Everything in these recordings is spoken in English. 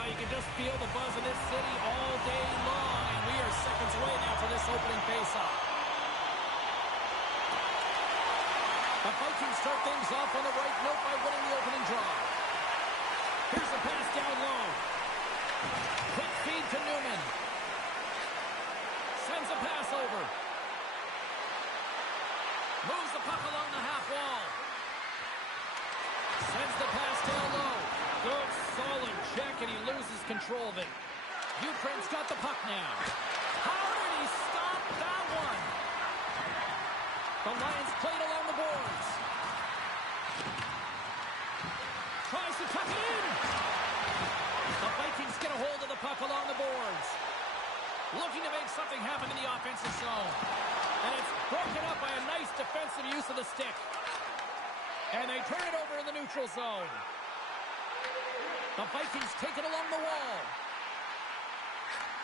Well, you can just feel the buzz in this city all day long, and we are seconds away now to this opening face-off. The Vikings start things off on the right note by winning the opening draw. Here's a pass down low. Quick feed to Newman. Sends a pass over. Moves the puck along the half wall. Sends the pass down low. Good, solid check, and he loses control of it. Ukraine's got the puck now. How did he stop that one? The Lions played along the boards. Tries to tuck it in. The Vikings get a hold of the puck along the boards. Looking to make something happen in the offensive zone. And it's broken up by a nice defensive use of the stick. And they turn it over in the neutral zone. The Vikings take it along the wall.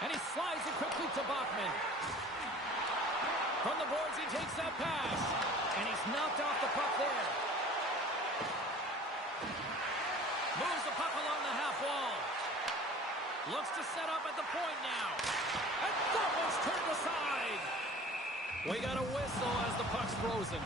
And he slides it quickly to Bachman. From the boards, he takes that pass. And he's knocked off the puck there. Moves the puck along the half wall. Looks to set up at the point now. And that one's turned aside. We got a whistle as the puck's frozen.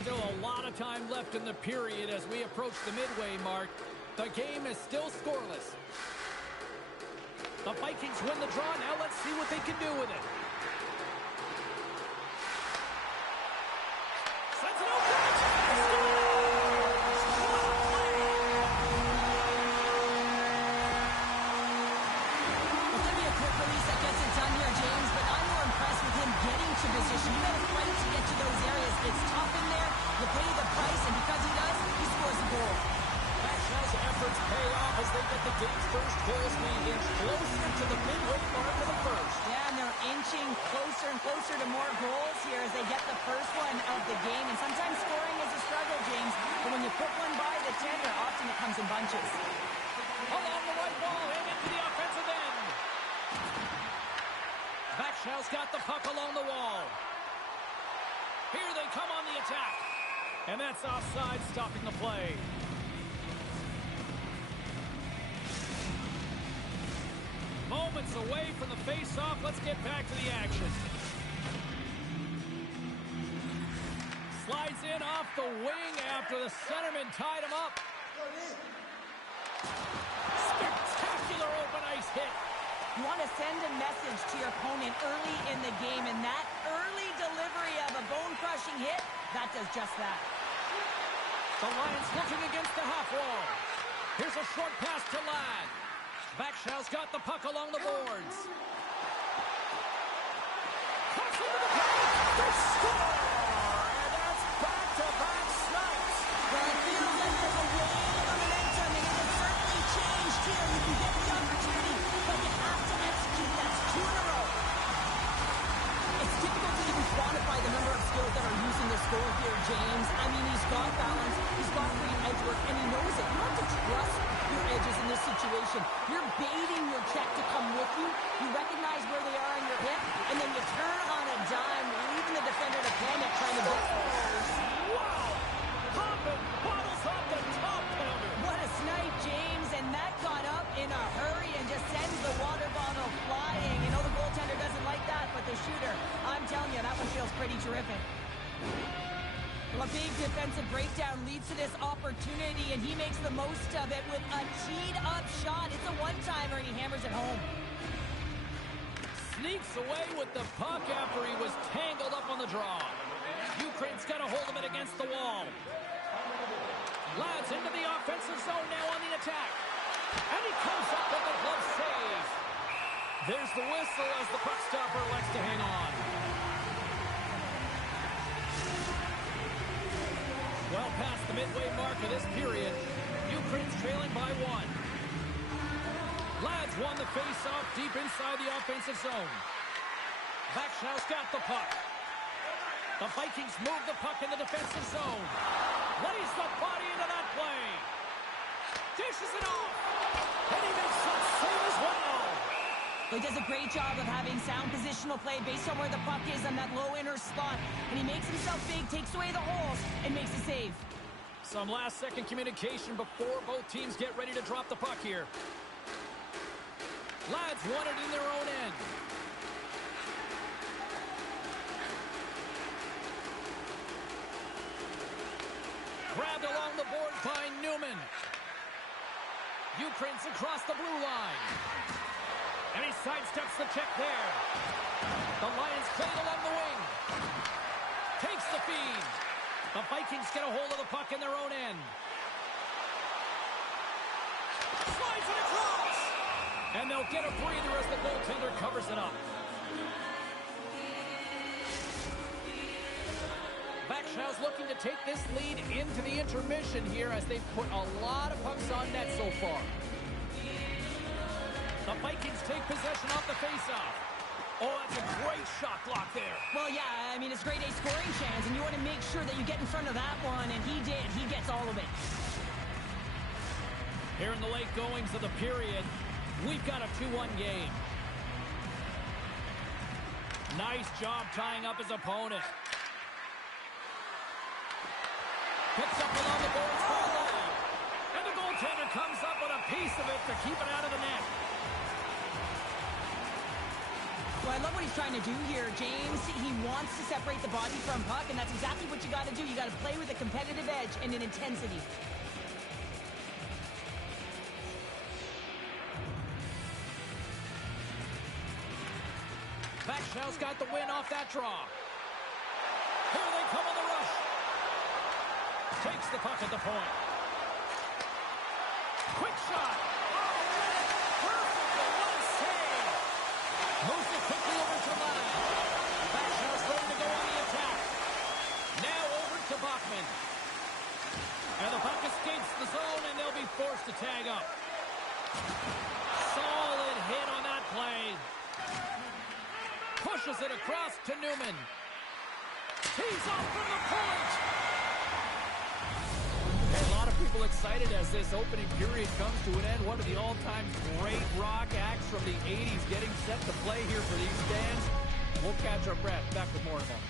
Still a lot of time left in the period as we approach the midway mark. The game is still scoreless. The Vikings win the draw. Now let's see what they can do with it. Sends it over. Well, give me a quick release that gets it done here, James, but I'm more impressed with him getting to position. You got to fight to get to those areas. It's tough in there. You pay the price, and because he does, he scores a goal. Bachel's efforts pay off as they get the game's first goals lead inch closer to the midway mark of the first. Yeah, and they're inching closer and closer to more goals here as they get the first one of the game. And sometimes scoring is a struggle, James, but when you put one by the tender, often it comes in bunches. Along the right wall and into the offensive end. Bachel's got the puck along the wall. Here they come on the attack. And that's offside, stopping the play. Moments away from the face-off. Let's get back to the action. Slides in off the wing after the centerman tied him up. Spectacular open ice hit. You want to send a message to your opponent early in the game, and that early delivery of a bone-crushing hit, that does just that. The Lions looking against the half wall. Here's a short pass to Ladd. Bachel's got the puck along the boards. Cuts into the paint. They score! And that's back-to-back snipes. Well, it feels like there's a wave of momentum, and it has certainly changed here. You can get the opportunity, but you have to execute. That's 2 in a row. It's difficult to even quantify the number of skills that are using this goal here, James. I mean, he's got balance, he's got great edge work, and he knows it. You have to trust your edges in this situation. You're baiting your check to come with you. You recognize where they are on your hip, and then you turn on a dime, leaving the defender to panic, trying to get those. Wow! Popping bottles off the top counter. What a snipe, James, and that got up in a hurry and just sends the water bottle flying. You know the goaltender doesn't like that, but the shooter, I'm telling you, that one feels pretty terrific. Well, a big defensive breakdown leads to this opportunity, and he makes the most of it with a teed-up shot. It's a one-timer, and he hammers it home. Sneaks away with the puck after he was tangled up on the draw. Ukraine's got a hold of it against the wall. Ladd's into the offensive zone now on the attack. And he comes up with the glove save. There's the whistle as the puck stopper likes to hang on. Well past the midway mark of this period, Ukraine's trailing by 1. Ladd's won the face-off deep inside the offensive zone. Bachel's got the puck. The Vikings move the puck in the defensive zone. Lays the body into that play. Dishes it off. And he makes that save as well. He does a great job of having sound positional play based on where the puck is on that low inner spot. And he makes himself big, takes away the holes, and makes a save. Some last-second communication before both teams get ready to drop the puck here. Lads want it in their own end. Grabbed along the board by Newman. Ukraine's across the blue line. And he sidesteps the check there. The Lions play it along the wing. Takes the feed. The Vikings get a hold of the puck in their own end. Slides it across. And they'll get a breather as the goaltender covers it up. Backshaw's looking to take this lead into the intermission here as they've put a lot of pucks on net so far. The Vikings take possession off the faceoff. Oh, that's a great shot block there. Well, yeah, I mean, it's grade A scoring chance, and you want to make sure that you get in front of that one, and he did. He gets all of it. Here in the late goings of the period, we've got a 2-1 game. Nice job tying up his opponent. Picks up along the boards for the line. And the goaltender comes up with a piece of it to keep it out of the net. Well, I love what he's trying to do here, James. He wants to separate the body from puck, and that's exactly what you got to do. You got to play with a competitive edge and an intensity. Backshaw's got the win off that draw. Here they come on the rush. Takes the puck at the point. Quick shot. Oh, perfect. What a save. Moves it quickly over to line. Backshaw's ready to go on the attack. Now over to Bachman. And the puck escapes the zone, and they'll be forced to tag up. Solid hit on that play. Pushes it across to Newman. He's off from the point. And a lot of people excited as this opening period comes to an end. One of the all-time great rock acts from the 80s getting set to play here for these fans. We'll catch our breath. Back with more in a moment.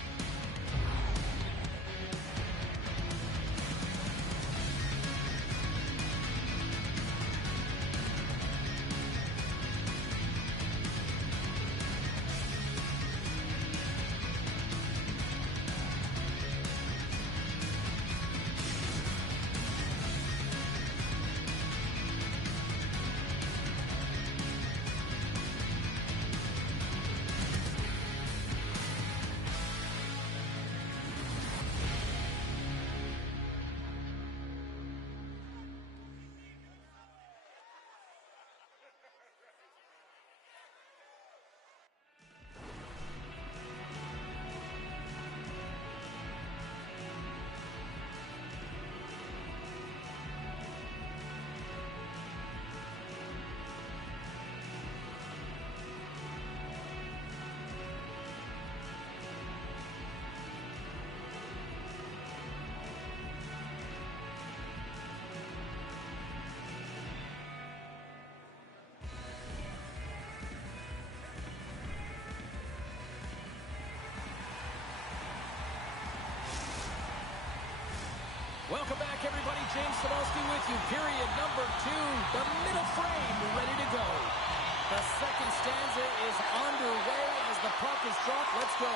Welcome back, everybody. James Cebulski with you. Period number 2. The middle frame ready to go. The second stanza is underway as the puck is dropped. Let's go.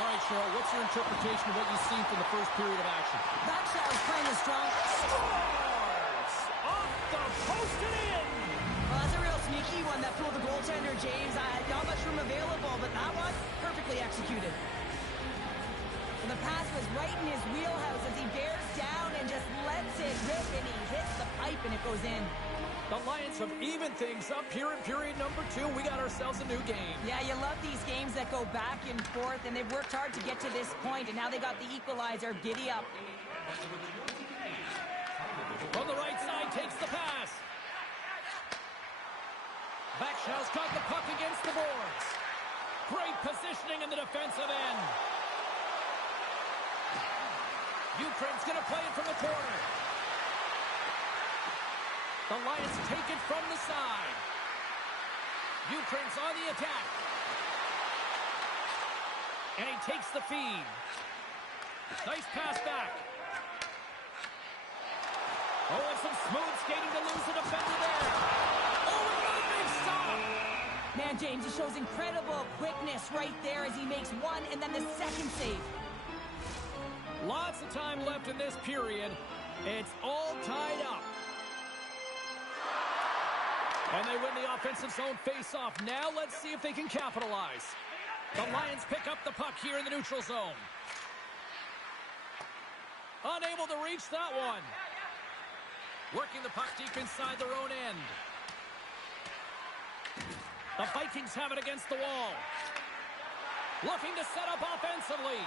All right, Cheryl, what's your interpretation of what you've seen from the first period of action? Backshaw is playing a strong... Scores! Off the post and in! Well, that's a real sneaky one that fooled the goaltender, James. Not much room available, but that one, perfectly executed. And the pass was right in his wheelhouse as he bears down and just lets it rip, and he hits the pipe, and it goes in. The Lions have evened things up here in period number 2. We got ourselves a new game. Yeah, you love these games that go back and forth, and they've worked hard to get to this point, and now they got the equalizer. Giddy up. From the right side, takes the pass. Backshaw's got the puck against the boards. Great positioning in the defensive end. Ukraine's going to play it from the corner. The Lions take it from the side. Ukraine's on the attack. And he takes the feed. Nice pass back. Oh, and some smooth skating to lose the defender there. Oh, another big stop. Man, James, he shows incredible quickness right there as he makes one and then the second save. Lots of time left in this period. It's all tied up. And they win the offensive zone face-off. Now let's see if they can capitalize. The Lions pick up the puck here in the neutral zone. Unable to reach that one. Working the puck deep inside their own end. The Vikings have it against the wall. Looking to set up offensively.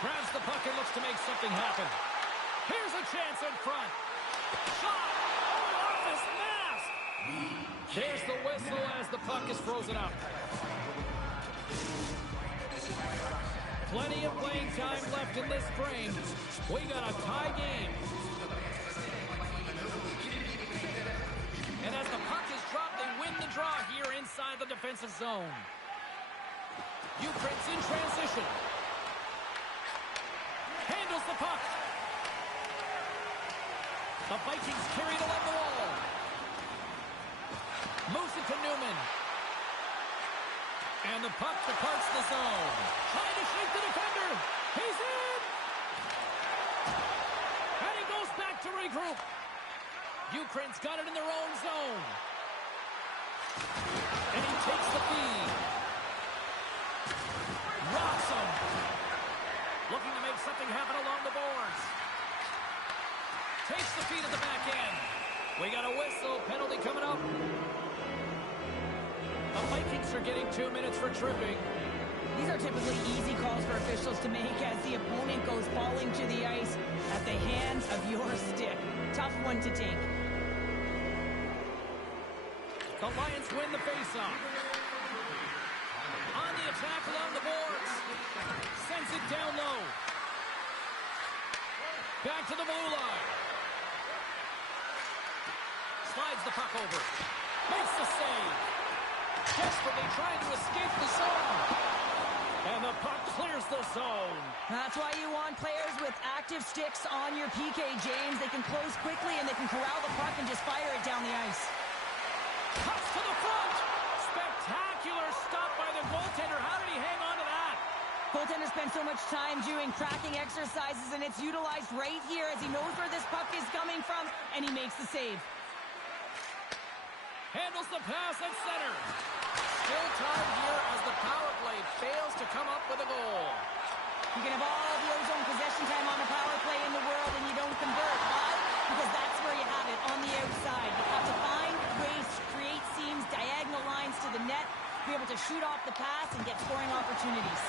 Grabs the puck and looks to make something happen. Here's a chance in front. Shot! Off his mask! There's the whistle as the puck is frozen up. Plenty of playing time left in this frame. We got a tie game. And as the puck is dropped, they win the draw here inside the defensive zone. Ukraine's in transition. Handles the puck. The Vikings carry it along the wall. Moves it to Newman. And the puck departs the zone. Trying to shake the defender. He's in. And he goes back to regroup. Ukraine's got it in their own zone. And he takes the feed. Rocks him. Looking to make something happen along the boards. Takes the feed at the back end. We got a whistle. Penalty coming up. The Vikings are getting 2 minutes for tripping. These are typically easy calls for officials to make as the opponent goes falling to the ice at the hands of your stick. Tough one to take. The Lions win the faceoff. On the attack along the boards. Sends it down low. Back to the blue line. Slides the puck over. Makes the save. Desperately trying to escape the zone. And the puck clears the zone. That's why you want players with active sticks on your PK, James. They can close quickly and they can corral the puck and just fire it down the ice. Cuts to the front. Spectacular stop by the goaltender. How did he hang on to that? Goaltender spends so much time doing cracking exercises, and it's utilized right here as he knows where this puck is coming from, and he makes the save. Handles the pass at center. Still tied here as the power play fails to come up with a goal. You can have all the ozone possession time on a power play in the world, and you don't convert. Why? Because that's where you have it, on the outside. You have to find ways to create seams, diagonal lines to the net, be able to shoot off the pass and get scoring opportunities.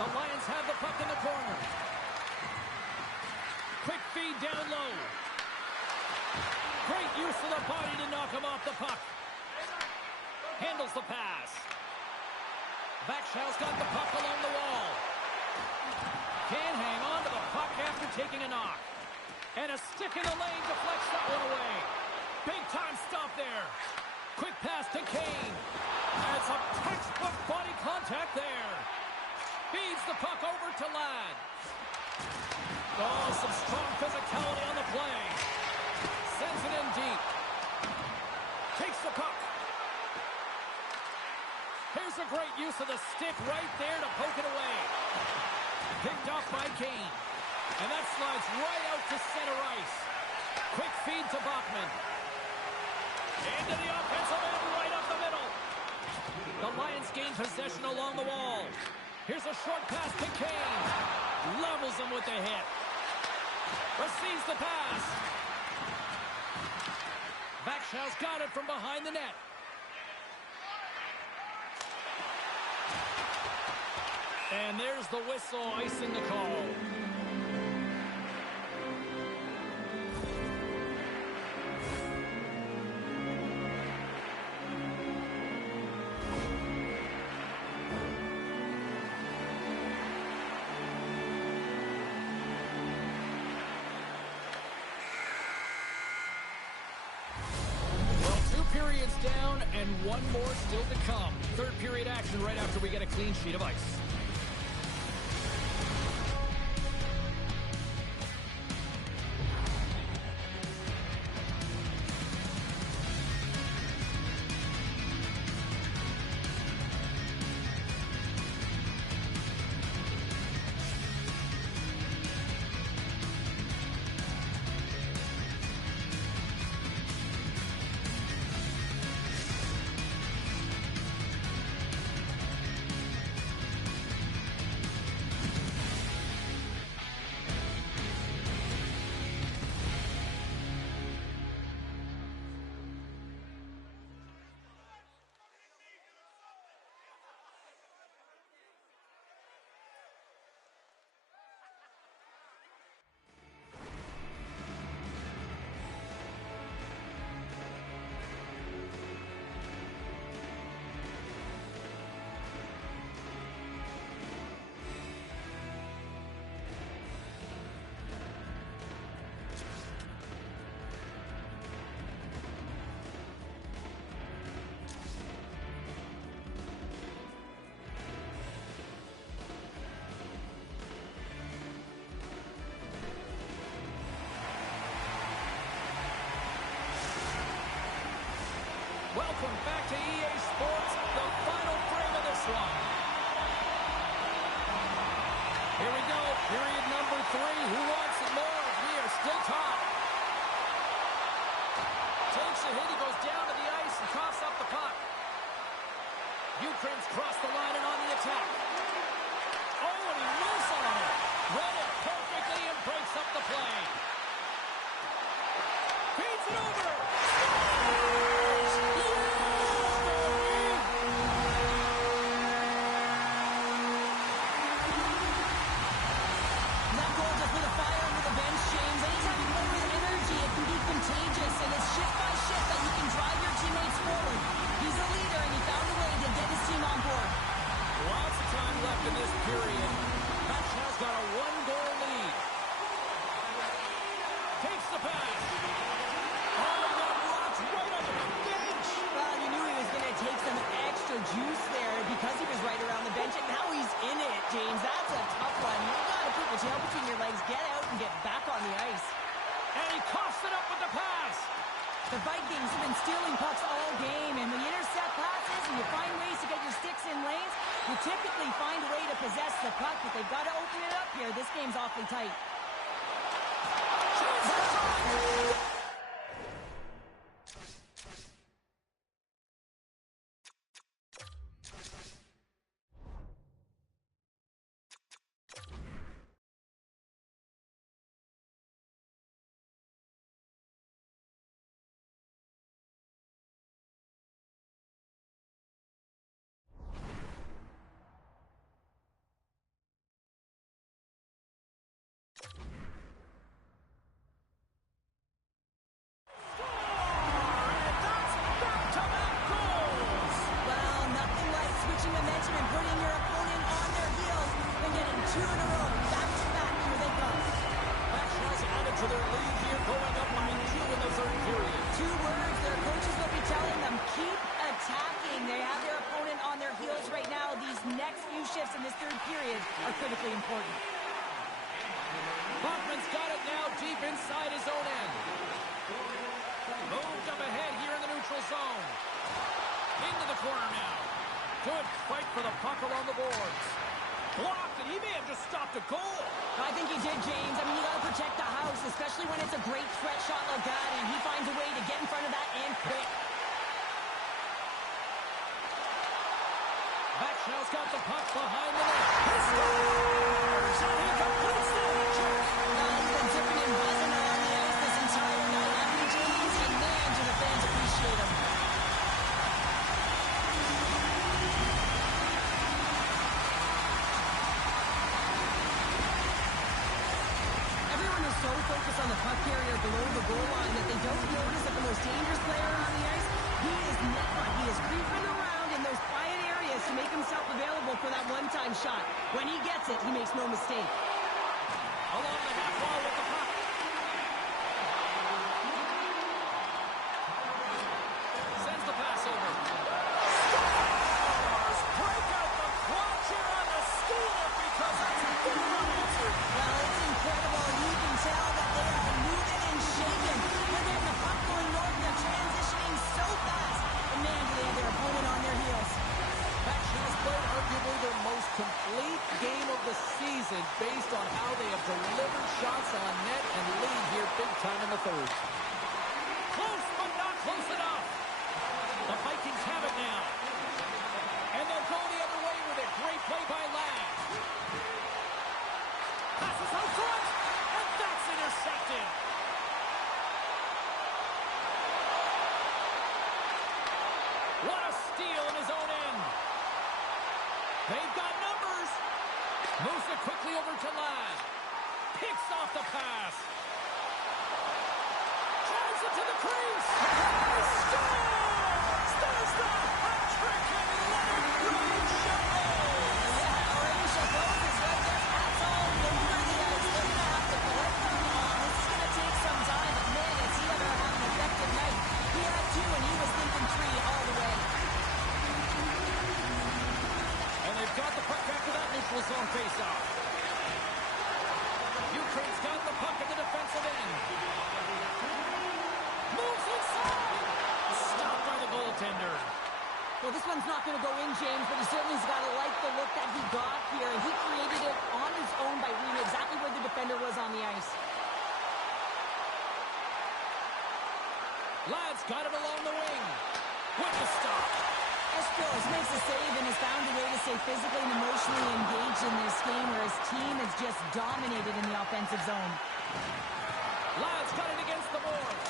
The Lions have the puck in the corner. Quick feed down low. Great use of the body to knock him off the puck. Handles the pass. Vakshaw's got the puck along the wall. Can't hang on to the puck after taking a knock. And a stick in the lane deflects that one away. Big time stop there. Quick pass to Kane. And some textbook body contact there. Feeds the puck over to Ladd. Oh, some strong physicality on the play. Sends it in deep. Takes the puck. Here's a great use of the stick right there to poke it away. Picked off by Kane. And that slides right out to center ice. Quick feed to Bachman. Into the offensive end right up the middle. The Lions gain possession along the wall. Here's a short pass to Kane. Levels him with the hit. Receives the pass. Vakshaw's got it from behind the net. And there's the whistle icing the call. Periods down and one more still to come. Third period action right after we get a clean sheet of ice. Welcome back to EA Sports, the final frame of this one. Here we go, period number 3. Who wants it more? We are still tied. Takes a hit, he goes down to the ice and coughs up the puck. Ukraine's crossed the line and on the attack. Oh, and he moves on it. Read it perfectly and breaks up the play. Feeds it over. That goal just lit a fire under the bench, James. Anytime you play with energy, it can be contagious, and it's shift by shift that you can drive your teammates forward. He's a leader, and he found a way to get his team on board. Lots of time left in this period. Ithl's got a 1-goal lead. Takes the pass. Oh, he got blocked right on the bench. Well, you knew he was going to take some extra juice there because he was right around the bench, and now he's in it, James. That's a tough one. You've got to put your tail between your legs, get out, and get back on the ice. And he coughs it up with the pass. The Vikings have been stealing pucks all game, and when you intercept passes and you find ways to get your sticks in lanes, you typically find a way to possess the puck, but they've got to open it up here. This game's awfully tight. Momentum and putting your opponent on their heels and getting 2 in a row. Back to back. Here they come. Ithl's added to their lead here, going up by 2 in the third period. 2 words their coaches will be telling them: keep attacking. They have their opponent on their heels right now. These next few shifts in this third period are critically important. Hoffman's got it now deep inside his own end. Moved up ahead here in the neutral zone. Into the corner now. Good fight for the puck along the boards. Blocked, and he may have just stopped a goal. I think he did, James. I mean, you got to protect the house, especially when it's a great threat shot like that, and he finds a way to get in front of that and quick. Ithl's got the puck behind the net. He scores! And he completes the hat-trick. He's been zipping and buzzing around the ice this entire night, having James, and man, do the fans appreciate him. So focused on the puck carrier below the goal line that they don't notice that the most dangerous player on the ice, he is net front. He is creeping around in those quiet areas to make himself available for that one-time shot. When he gets it, he makes no mistake. Along the half wall with the puck. Sends the pass over. Scores! Break out the clutch here on the score because that's a good unanswered. Well, it's incredible. You can tell that they are moving and shaking. They're getting the puck going north. They're transitioning so fast. And man, do they have their opponent on their heels. Ithl's played arguably their most complete game of the season based on how they have delivered shots on net and lead here big time in the third. Close, but not close enough. The Vikings have it now. And they'll go the other way with it. Great play by Ladd. Passes out front, and that's intercepted. What a steal in his own end. They've got numbers. Moves it quickly over to Ladd. Picks off the pass. Drives it to the crease. He scores! There's the hat trick and Leonard Brayshot. Yeah, Brayshot is right there. That's all over the ice. They're going to have to collect them all. This is going to take some time, but man, has he ever had an effective night. He had 2, and he was thinking 3 all the way. And they've got the puck after that neutral zone faceoff. Ukraine's got the puck at the defensive end. Moves inside. Stopped by the Well, this one's not going to go in, James, but he certainly has got to like the look that he got here. He created it on his own by reading exactly where the defender was on the ice. Ladd's got it along the wing. With the stop. Estos makes a save and has found a way to stay physically and emotionally engaged in this game where his team has just dominated in the offensive zone. Ladd's got it against the boards.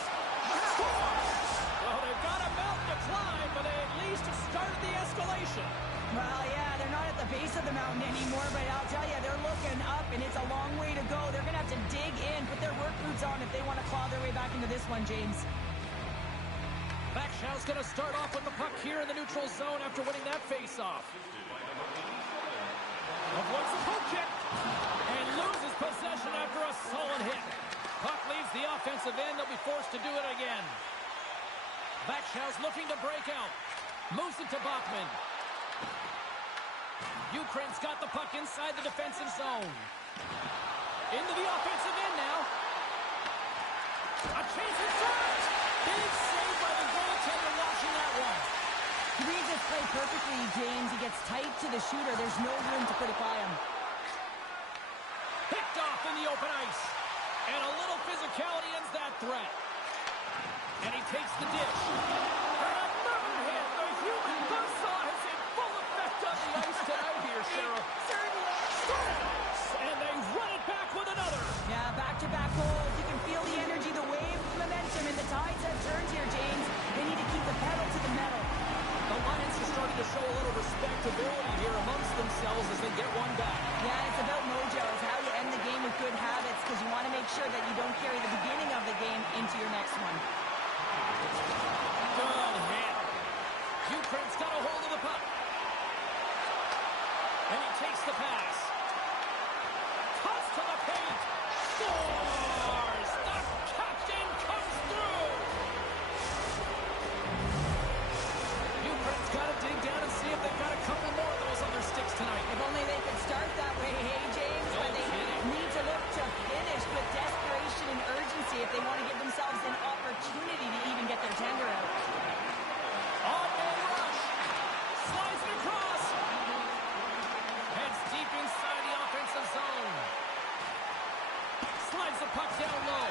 Scores! Well, they've got a mountain to climb, but they at least started the escalation. Well, yeah, they're not at the base of the mountain anymore, but I'll tell you, they're looking up, and it's a long way to go. They're going to have to dig in, put their work boots on if they want to claw their way back into this one, James. Backshaw's going to start off with the puck here in the neutral zone after winning that face-off. Avoids the poke check and loses possession after a solid hit. Puck leaves the offensive end. They'll be forced to do it again. Backshaw's looking to break out. Moves it to Bachman. Ukraine's got the puck inside the defensive zone. Into the offensive end now. A chance in front. Big save by the goaltender watching that one. He reads his play perfectly, James. He gets tight to the shooter. There's no room to put it by him. Picked off in the open ice. And a little physicality ends that threat. And he takes the dish. And another hit. The human buzzsaw has in full effect on the ice tonight here, Cheryl. Certainly. And they run it back with another. Yeah, back-to-back goals. You can feel the energy, the wave, the momentum, and the tides have turned here, James. They need to keep the pedal to the metal. The Lions are starting to show a little respectability here amongst themselves as they get one back. Yeah, it's about mojo. It's how you end the game with good habits because you want to make sure that you don't carry the beginning of the game into your next one. Good hit. Ukraine's got a hold of the puck. And he takes the pass. Toss to the paint. Scores! The captain comes through! Ukraine's got to dig down and see if they've got a couple more of those on their sticks tonight. If only they could start that way, hey, James, No but they kidding. need to look to finish with desperation and urgency if they want to give themselves an opportunity to even get their tender out. On-man rush. Slides it across. Heads deep inside the offensive zone. Slides the puck down low.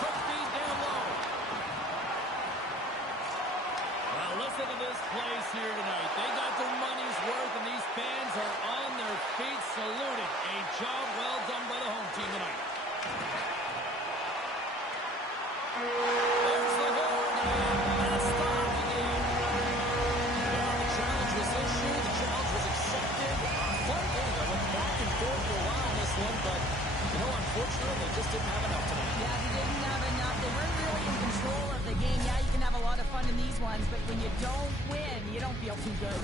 Quick feed down low. Well, listen to this place here tonight. They got their money's worth, and these fans are on their feet saluting. A job well done by the home team tonight. There's the goal. And it's stopped again. Well, the challenge was issued. The challenge was accepted. Fun game. I went back and forth for a while on this one, but, you know, unfortunately, they just didn't have enough tonight. Yeah, they didn't have enough. They weren't really in control of the game. Yeah, you can have a lot of fun in these ones, but when you don't win, you don't feel too good.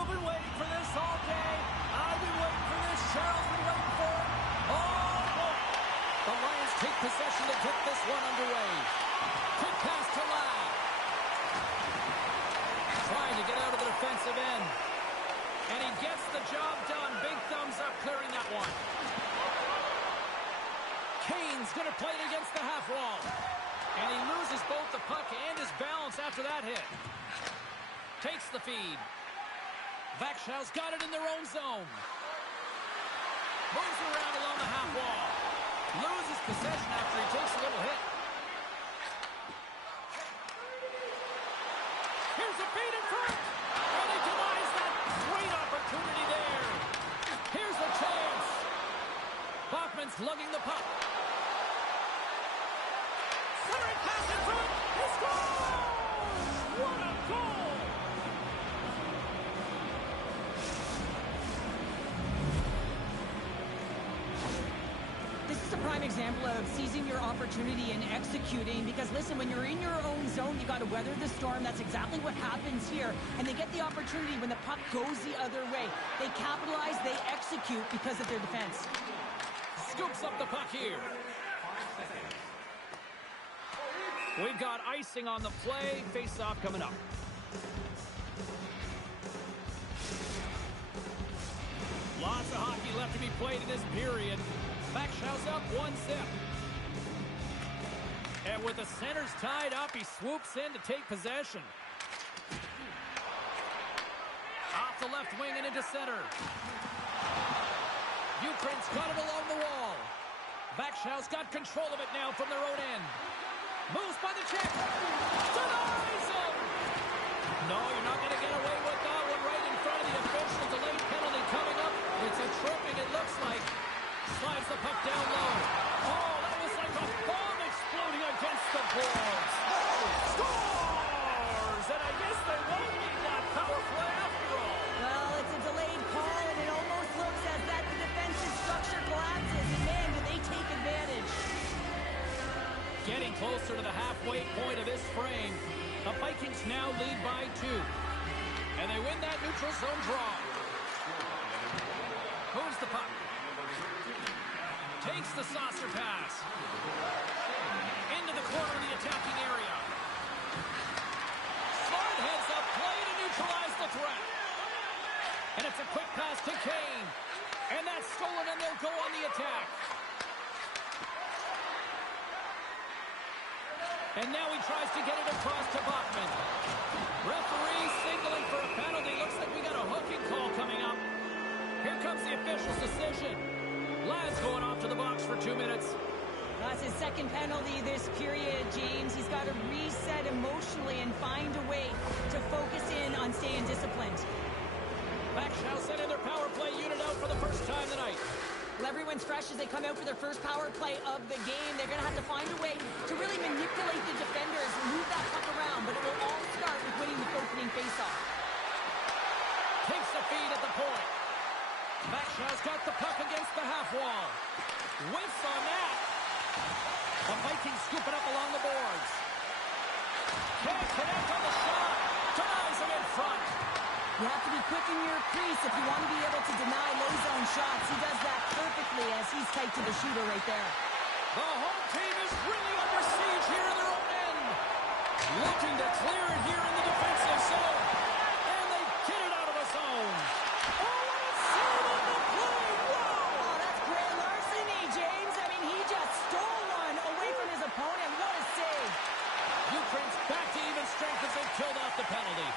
You've been waiting for this all day. I've been waiting for this. Cheryl's been waiting for it. Oh, boy. The Lions take possession to get this one underway. Quick pass to Ladd. Trying to get out of the defensive end. And he gets the job done. Big thumbs up clearing that one. Kane's going to play it against the half wall. And he loses both the puck and his balance after that hit. Takes the feed. Vakshau's got it in their own zone. Moves around along the half wall. Loses possession after he takes a little hit. Here's a feed in front. And he denies that great opportunity there. Here's a chance. Bachman's lugging the puck. Centering pass in front. He scores! What a goal! This is a prime example of seizing your opportunity and executing, because listen, when you're in your own zone, you got to weather the storm. That's exactly what happens here. And they get the opportunity when the puck goes the other way. They capitalize, they execute because of their defense. Scoops up the puck here. We've got icing on the play. Face-off coming up. Lots of hockey left to be played in this period. Vakshau's up 1-0. And with the centers tied up, he swoops in to take possession. Off the left wing and into center. Ukraine's got it along the wall. Vakshau's got control of it now from their own end. Moves by the check. Denies him! No, you're not going to get away with that one right in front of the official. Delayed penalty coming up. It's a tripping, it looks like. Slides the puck down low. Oh, that was like a bomb exploding against the boards. Scores! And I guess they won't need that power play after all. Well, it's a delayed call, and it almost looks as that the defensive structure collapses. And man, do they take advantage. Getting closer to the halfway point of this frame. The Vikings now lead by 2. And they win that neutral zone draw. Moves the puck. Takes the saucer pass. Into the corner of the attacking area. Smart heads up play to neutralize the threat. And it's a quick pass to Kane. And that's stolen, and they'll go on the attack. And now he tries to get it across to Bachman. Referee signaling for a penalty. Looks like we got a hooking call coming up. Here comes the official's decision. Ladd's going off to the box for 2 minutes. That's his second penalty this period, James. He's got to reset emotionally and find a way to focus in on staying disciplined. Vakshau sent in their power play unit out for the first time tonight. Well, everyone's fresh as they come out for their first power play of the game. They're going to have to find a way to really manipulate the defenders and move that puck around, but it will all start with winning the opening faceoff. Takes the feed at the point. Vakshau's got the puck against the half wall. Whiffs on that. The Vikings scoop it up along the boards. Can't connect on the shot. Denies him in front. You have to be quick in your crease if you want to be able to deny low zone shots. He does that perfectly as he's tight to the shooter right there. The home team is really under siege here in their own end. Looking to clear it here in the defensive zone. And they get it out of the zone. Oh, what a save on the play. Wow. Oh, that's great larceny, James. I mean, he just stole one away from his opponent. What a save. Ukraine's back to even strength as they've killed off the penalty.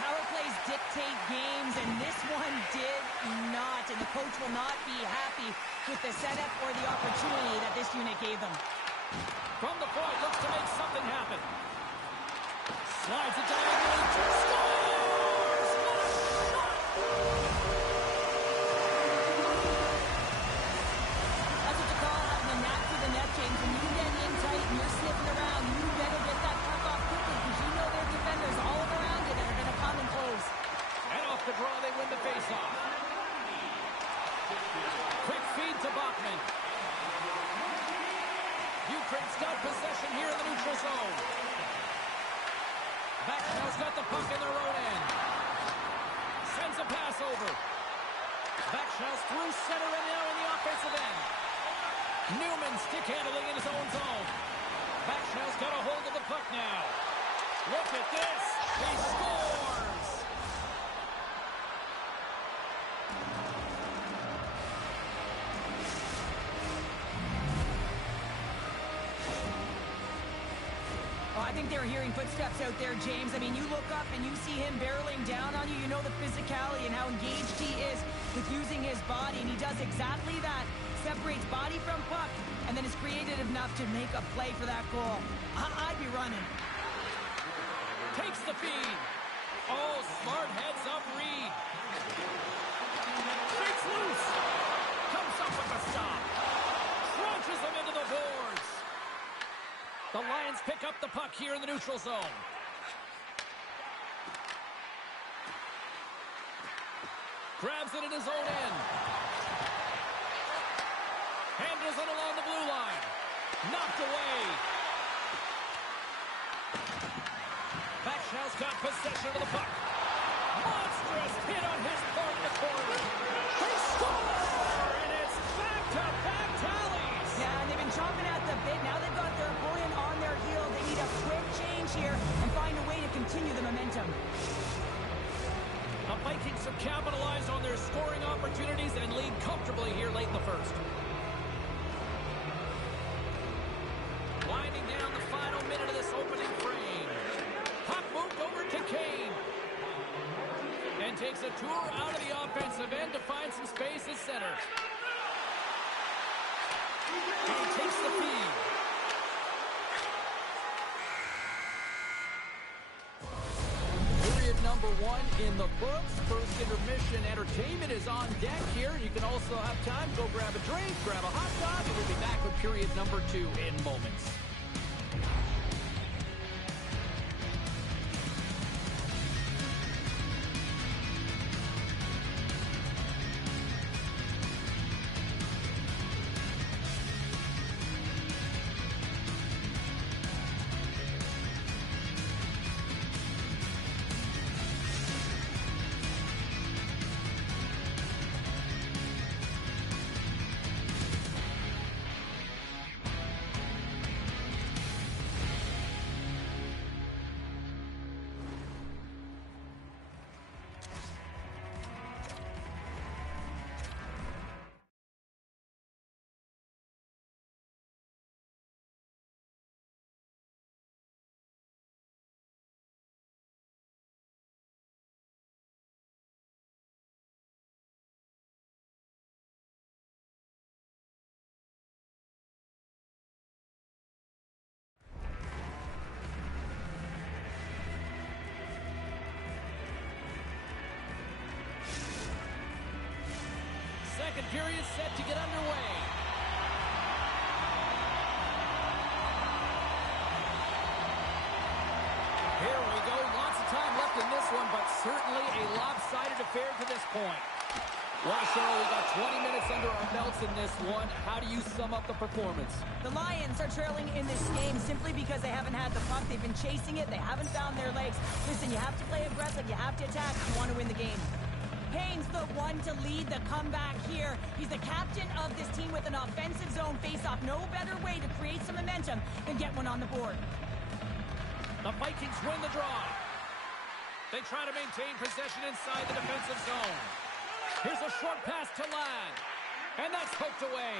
Power plays dictate games, and this one did not. And the coach will not be happy with the setup or the opportunity that this unit gave them. From the point, looks to make something happen. Slides it diagonally. Scores! What a shot! That's what you call having a knack for the net, James. When you get in tight and you're sniffing around, you better get that puck off quickly, because you know there are defenders all around you that are going to come and close. And off the draw, they win the faceoff. Quick feed to Bachman. Ukraine's got possession here in the neutral zone. Vakshau's got the puck in their own Backshell's through center and now in the offensive end. Newman stick handling in his own zone. Backshell's got a hold of the puck now. Look at this. He scores. I think they were hearing footsteps out there, James. I mean, you look up and you see him barreling down on you. You know the physicality and how engaged he is with using his body, and he does exactly that. Separates body from puck, and then is creative enough to make a play for that goal. I'd be running. Takes the feed. Oh, smart heads up Reed. Breaks loose. Comes up with a stop. Crunches him into the boards. The Lions pick up the puck here in the neutral zone. Grabs it in his own end. Handles it along the blue line. Knocked away. Backshell's got possession of the puck. Monstrous hit on his part in the corner. They score! And it's back-to-back tallies. Yeah, and they've been chomping at the bit. Now they've got their opponent on their heel. They need a quick change here and find a way to continue the momentum. The Vikings have capitalized on their scoring opportunities and lead comfortably here late in the first. Winding down the final minute of this opening frame. Puck moved over to Kane. And takes a tour out of the offensive end to find some space at center. And he takes the feed. Period number 1 in the books. First intermission entertainment is on deck here. You can also have time to go grab a drink, grab a hot dog, and we'll be back with period number 2 in moments. Second period set to get underway. Here we go. Lots of time left in this one, but certainly a lopsided affair to this point. Well, Cheryl, we got 20 minutes under our belts in this one. How do you sum up the performance? The Lions are trailing in this game simply because they haven't had the puck. They've been chasing it. They haven't found their legs. Listen, you have to play aggressive. You have to attack if you want to win the game. Kane's the one to lead the comeback here. He's the captain of this team with an offensive zone face-off. No better way to create some momentum than get one on the board. The Vikings win the draw. They try to maintain possession inside the defensive zone. Here's a short pass to Ladd. And that's poked away.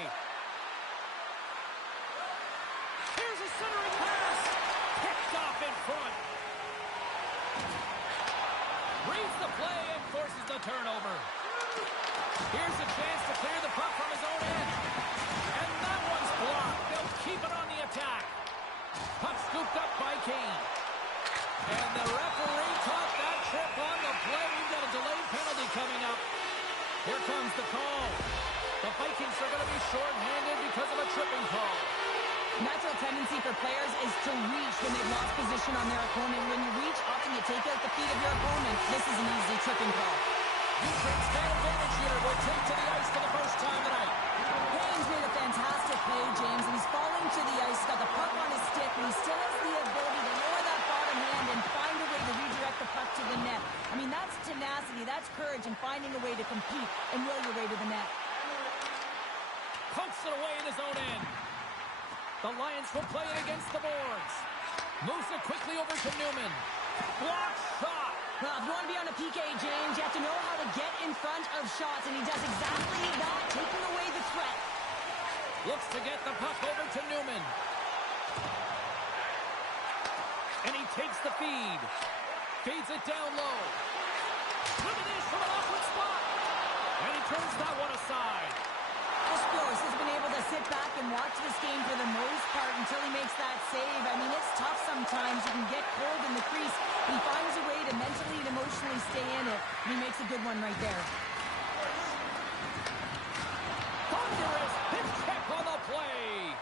Here's a centering pass. Picked off in front. Reads the play and forces the turnover. Here's a chance to clear the puck from his own end. And that one's blocked. They'll keep it on the attack. Puck scooped up by Kane. And the referee caught that trip on the play. We've got a delayed penalty coming up. Here comes the call. The Vikings are going to be short-handed because of a tripping call. Natural tendency for players is to reach when they've lost position on their opponent. When you reach, often you take out the feet of your opponent. This is an easy tripping call. Defense got advantage here. Will take to the ice for the first time tonight. Kane's made a fantastic play, James, and he's falling to the ice. He's got the puck on his stick, and he still has the ability to lower that bottom hand and find a way to redirect the puck to the net. I mean, that's tenacity. tenacity, that's courage, and finding a way to compete and will your way to the net. Pokes it away in his own end. The Lions will play it against the boards. Moves it quickly over to Newman. Block shot. Well, if you want to be on a PK, James, you have to know how to get in front of shots, and he does exactly that, taking away the threat. Looks to get the puck over to Newman. And he takes the feed. Feeds it down low. Look at this from an awkward spot. And he turns that one aside. Escros has been able to sit back and watch this game for the most part until he makes that save. I mean, it's tough sometimes. You can get cold in the crease, but he finds a way to mentally and emotionally stay in it, and he makes a good one right there. Thunderous hip check on the play.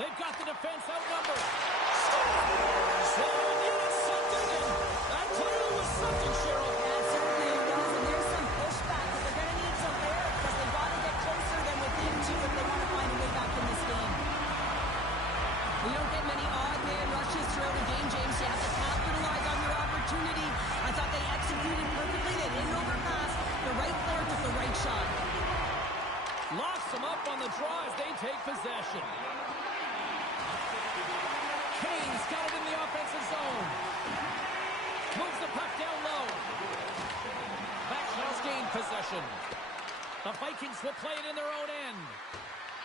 They've got the defense outnumbered. And you know something, and that clearly was something, Cheryl. Yeah, certainly it was, and there's some pushback, but they're going to need some air because they've got to get closer than within two if they want to find a way back in this game. We don't get many odd man rushes throughout a game, James. You have to capitalize on your opportunity. I thought they executed perfectly. They didn't overpass. The right player took the right shot. Locks them up on the draw as they take possession. Kane's got it in the offensive zone. Moves the puck down low. Backshaw's gained possession. The Vikings will play it in their own end.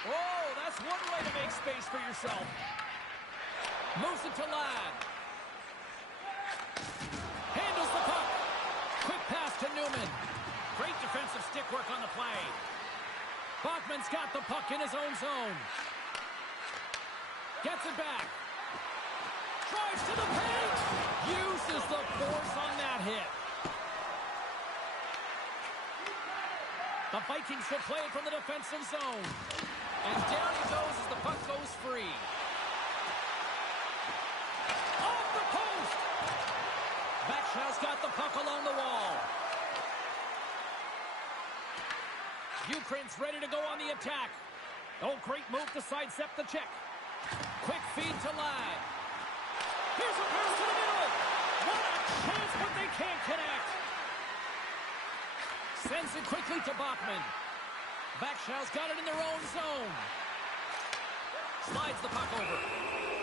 Oh, that's one way to make space for yourself. Moves it to Ladd. Handles the puck. Quick pass to Newman. Great defensive stick work on the play. Bachman's got the puck in his own zone. Gets it back. Drives to the paint. Uses the force on that hit. The Vikings will play it from the defensive zone. And down he goes as the puck goes free. Off the post. Backshaw's got the puck along the wall. Ukraine's ready to go on the attack. Oh, great move to sidestep the check. Quick feed to Ladd. Here's a pass to the middle. What a chance, but they can't connect. Sends it quickly to Bachman. Backshaw's got it in their own zone. Slides the puck over.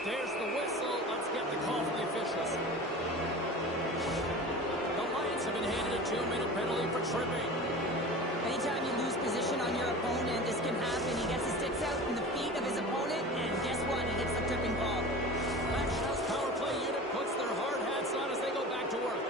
There's the whistle. Let's get the call from the officials. The Lions have been handed a 2-minute penalty for tripping. Anytime you lose position on your opponent, this can happen. He gets his sticks out in the feet of his opponent, and guess what? He gets the tripping call. Bacshaw's power play unit puts their hard hats on as they go back to work.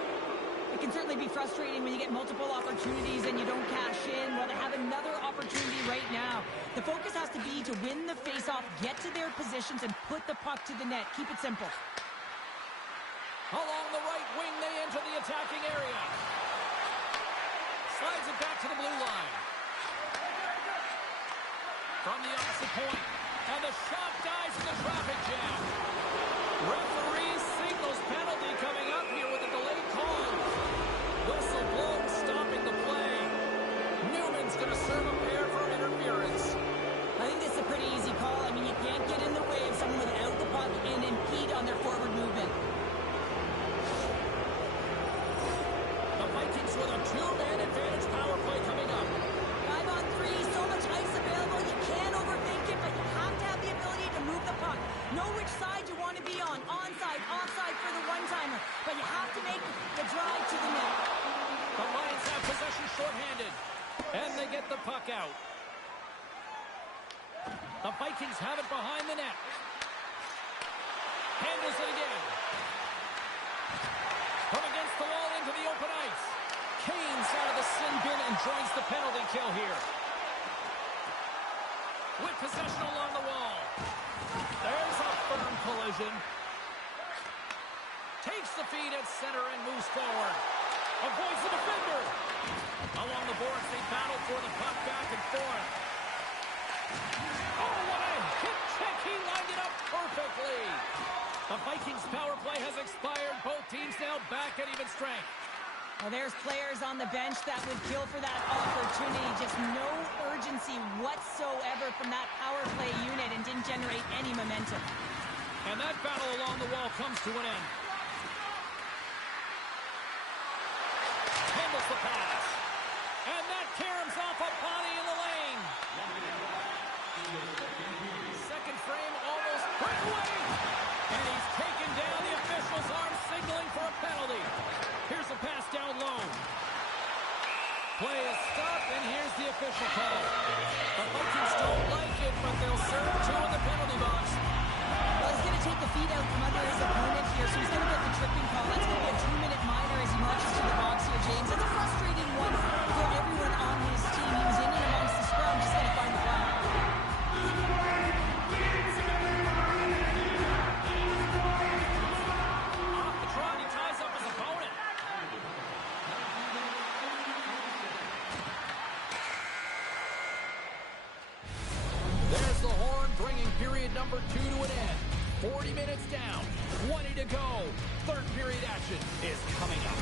It can certainly be frustrating when you get multiple opportunities and you don't cash in. Well, they have another opportunity right now. The focus has to be to win the faceoff, get to their positions, and put the puck to the net. Keep it simple. Along the right wing, they enter the attacking area. Slides it back to the blue line. From the opposite point. And the shot dies in the traffic jam. Referee signals penalty coming up here with a delayed call. Whistle blown, stopping the play. Newman's going to serve a pair for interference. I think this is a pretty easy call. I mean, you can't get in the way of someone without the puck and impede on their forward movement. The Vikings with a 2-man advantage power play coming up. 5-on-3, so much ice available. You can't overthink it, but you have to have the ability to move the puck. Know which side you want to be on. Onside, offside for the one-timer. But you have to make the drive to the net. The Lions have possession shorthanded. And they get the puck out. The Vikings have it behind the net. Handles it again. From against the wall into the open ice. Kane's out of the sin bin and joins the penalty kill here. With possession along the wall. There's a firm collision. Takes the feed at center and moves forward. Avoids the defender. Along the boards, they battle for the puck back and forth. Oh, what a hip check. He lined it up perfectly. The Vikings' power play has expired. Both teams now back at even strength. Well, there's players on the bench that would kill for that opportunity. Just no urgency whatsoever from that power play unit and didn't generate any momentum. And that battle along the wall comes to an end. fumbles the pass. And that caroms off a body in the lane. Second frame almost breakaway. And he's taken down. The official's arm signaling for a penalty. Here's a pass down low. Play is stopped, and here's the official call. The Vikings don't like it, but they'll serve two in the penalty box. Well, he's going to take the feet out from under his opponent here, so he's going to get the tripping call. That's going to be a 2-minute minor as he marches to the box here, James. It's a frustrating one for everyone on his team. He was in and amongst the scrum, just going to find the flag. Off the trot, he ties up his opponent. There's the horn, bringing period number 2 to an end. 40 minutes down, 20 to go. Third period action is coming up.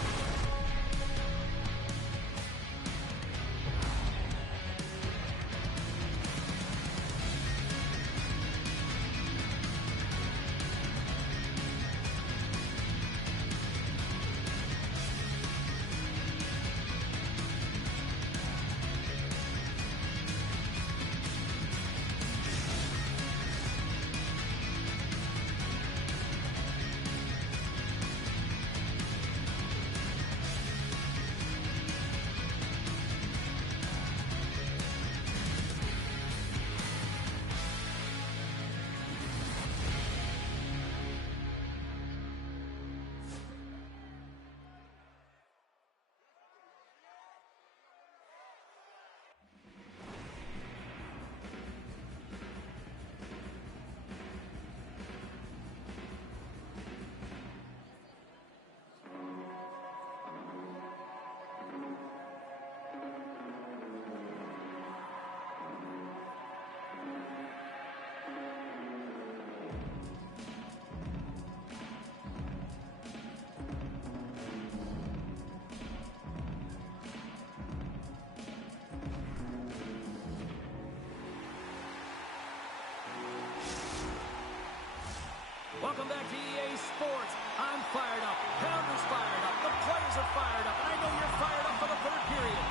Welcome back to EA Sports. I'm fired up. Pounder's fired up. The players are fired up. And I know you're fired up for the third period.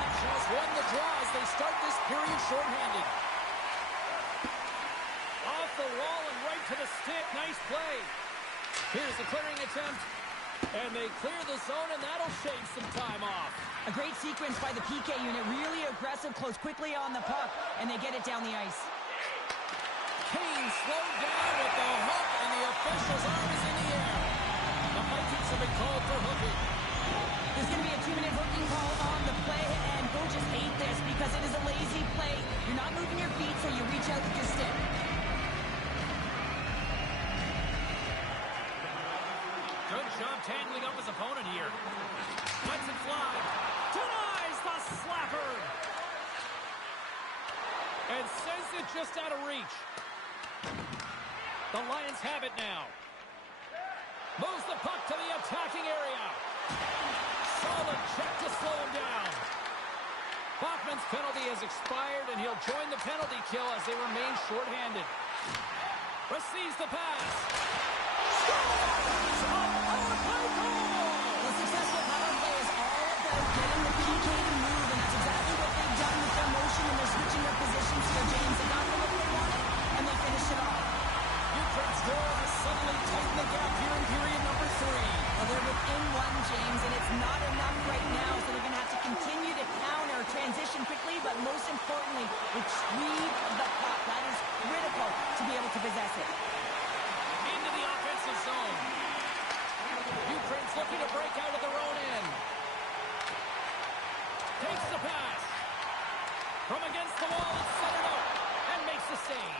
Nationals won the draw as they start this period shorthanded. Off the wall and right to the stick. Nice play. Here's the clearing attempt. And they clear the zone, and that'll shave some time off. A great sequence by the PK unit. Really aggressive, close quickly on the puck, and they get it down the ice. Kane slowed down with the hook, and the official's arm is in the air. The Vikings have been called for hooking. There's going to be a 2-minute hooking call on the play, and coaches hate this because it is a lazy play. You're not moving your feet, so you reach out with your stick. Good job tangling up his opponent here. Lets it fly. Denies the slapper. And sends it just out of reach. The Lions have it now. Moves the puck to the attacking area. Solid check to slow him down. Bachman's penalty has expired, and he'll join the penalty kill as they remain shorthanded. Receives the pass. Scores! A power play goal! The successful power play is all about getting the PK to move, and that's exactly what they've done with their motion, and they're switching their positions here, James. They got the look they wanted, and they finished it off. Ukraine's goal has suddenly tightened the gap here in period number 3. Well, they're within one, James, and it's not enough right now, so they're going to have to continue to counter, transition quickly, but most importantly, retrieve the puck. That is critical to be able to possess it. Into the offensive zone. Ukraine's looking to break out of their own end. Takes the pass. From against the wall, it's centered up and makes the save.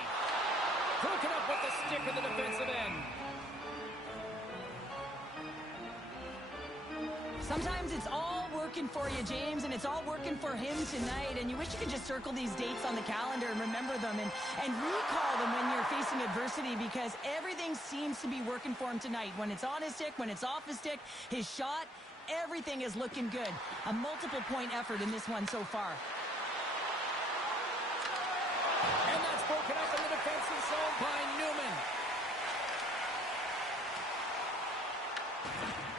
Broken up with the stick of the defensive end. Sometimes it's all working for you, James, and it's all working for him tonight, and you wish you could just circle these dates on the calendar and remember them and recall them when you're facing adversity, because everything seems to be working for him tonight. When it's on his stick, when it's off his stick, his shot, everything is looking good. A multiple point effort in this one so far. And that's broken up in the defensive zone by Newman.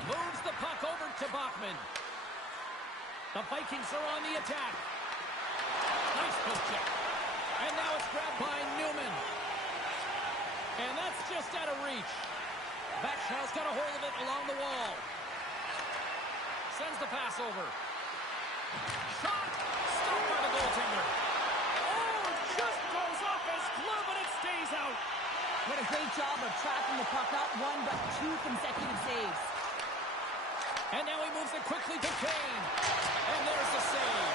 Moves the puck over to Bachman. The Vikings are on the attack. Nice post check. And now it's grabbed by Newman. And that's just out of reach. Backshaw's got a hold of it along the wall. Sends the pass over. Shot! Stopped by the goaltender. Oh, just goes off his glove and it stays out. What a great job of tracking the puck. Not one, but two consecutive saves. And now he moves it quickly to Kane. And there's the save.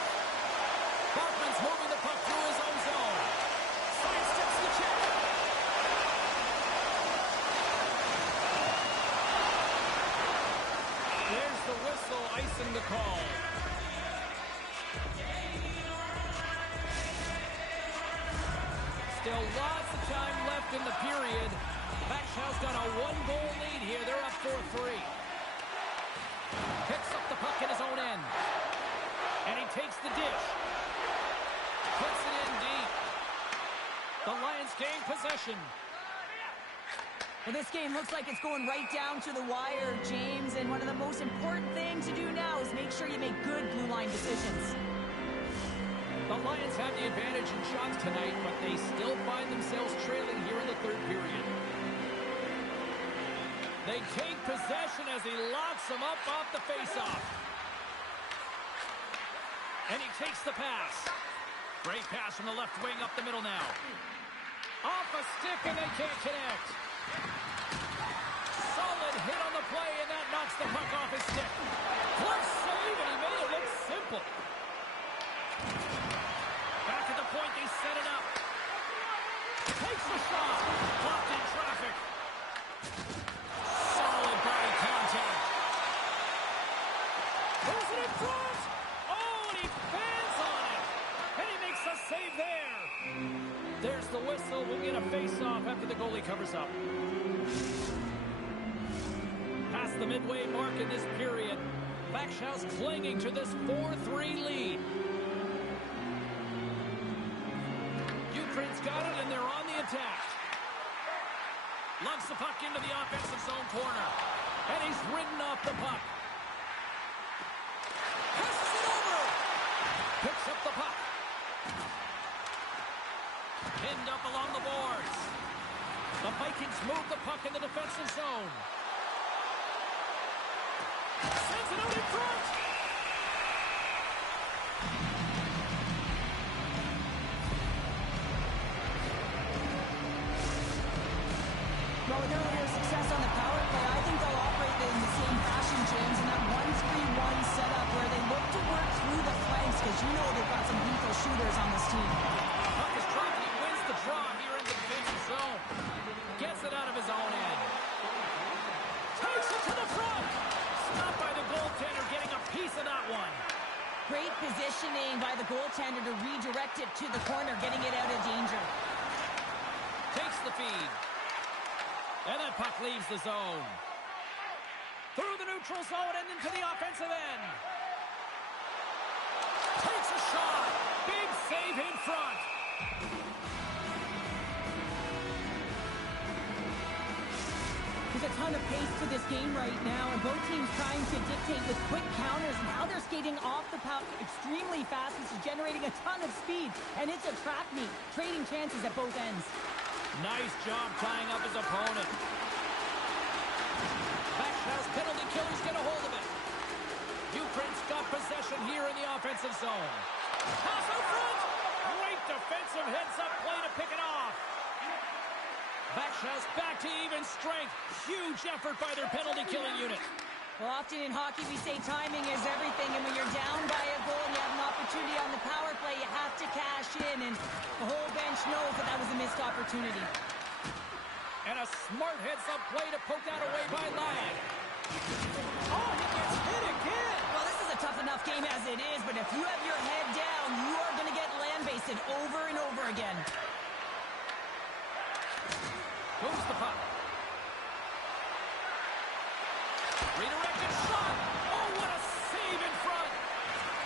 Barkman's moving the puck through his own zone. Sidesteps the check. There's the whistle icing the call. Still lots of time left in the period. Bashaw's got a one-goal lead here. They're up 4-3. Picks up the puck in his own end. And he takes the dish. Puts it in deep. The Lions gain possession. Well, this game looks like it's going right down to the wire, James. And one of the most important things to do now is make sure you make good blue line decisions. The Lions have the advantage in shots tonight, but they still find themselves trailing here in the third period. They take possession as he locks them up off the faceoff. And he takes the pass. Great pass from the left wing up the middle now. Off a stick and they can't connect. Solid hit on the play and that knocks the puck off his stick. Close save and he made it look simple. Back at the point, they set it up. Takes the shot. Blocked in traffic. Solid body contact. Throws it in front. Oh, and he fans on it. And he makes a save there. There's the whistle. We'll get a face-off after the goalie covers up. Past the midway mark in this period. Backshaw's clinging to this 4-3 lead. Ukraine's got it, and they're on the attack. Lugs the puck into the offensive zone corner. And he's ridden off the puck. Passes it over. Picks up the puck. Pinned up along the boards. The Vikings move the puck in the defensive zone. Sends it out in front. Well, with earlier success on the power play, I think they'll operate in the same fashion, James, in that 1-3-1 setup where they look to work through the flanks because you know they've got some lethal shooters on this team. Puck is dropped and he wins the draw here in the defensive zone. Gets it out of his own end. Takes it to the front. Stopped by the goaltender, getting a piece of that one. Great positioning by the goaltender to redirect it to the corner, getting it out of danger. Takes the feed. And that puck leaves the zone. Through the neutral zone and into the offensive end. Takes a shot. Big save in front. There's a ton of pace to this game right now, and both teams trying to dictate with quick counters, and how they're skating off the puck extremely fast. This is generating a ton of speed, and it's a track meet, trading chances at both ends. Nice job tying up his opponent. Bashaw's penalty killers get a hold of it. Ukraine's got possession here in the offensive zone. Pass out front. Great defensive heads-up play to pick it off. Bashaw's back to even strength. Huge effort by their penalty-killing unit. Well, often in hockey we say timing is everything, and when you're down by a goal and you have an opportunity on the power play, you have to cash in, and the whole bench knows that that was a missed opportunity. And a smart heads-up play to poke that away by Ladd. Oh, he gets hit again. Well, this is a tough enough game as it is, but if you have your head down, you are going to get land-based over and over again. Moves the puck. Redirected shot. Oh, what a save in front.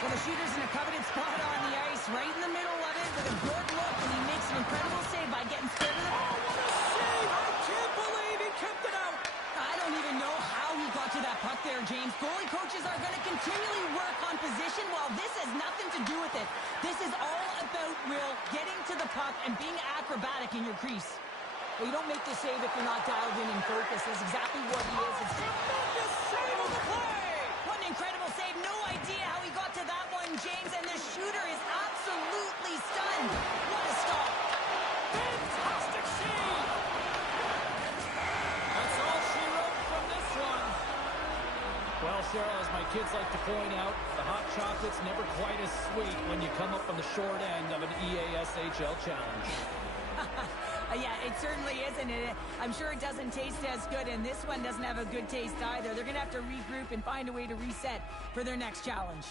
Well, the shooter's in a coveted spot on the ice, right in the middle of it, with a good look, and he makes an incredible save by getting scared of the... Oh, what a save. I can't believe he kept it out. I don't even know how he got to that puck there, James. Goalie coaches are going to continually work on position, well, this has nothing to do with it. This is all about, Will, getting to the puck and being acrobatic in your crease. Well, you don't make the save if you're not dialed in and focused. That's exactly what he is. It's Tremendous save of the play! What an incredible save. No idea how he got to that one, James, and the shooter is absolutely stunned. What a stop. Fantastic save! That's all she wrote from this one. Well, Cheryl, as my kids like to point out, the hot chocolate's never quite as sweet when you come up on the short end of an EASHL challenge. Yeah, it certainly isn't. I'm sure it doesn't taste as good, and this one doesn't have a good taste either. They're going to have to regroup and find a way to reset for their next challenge.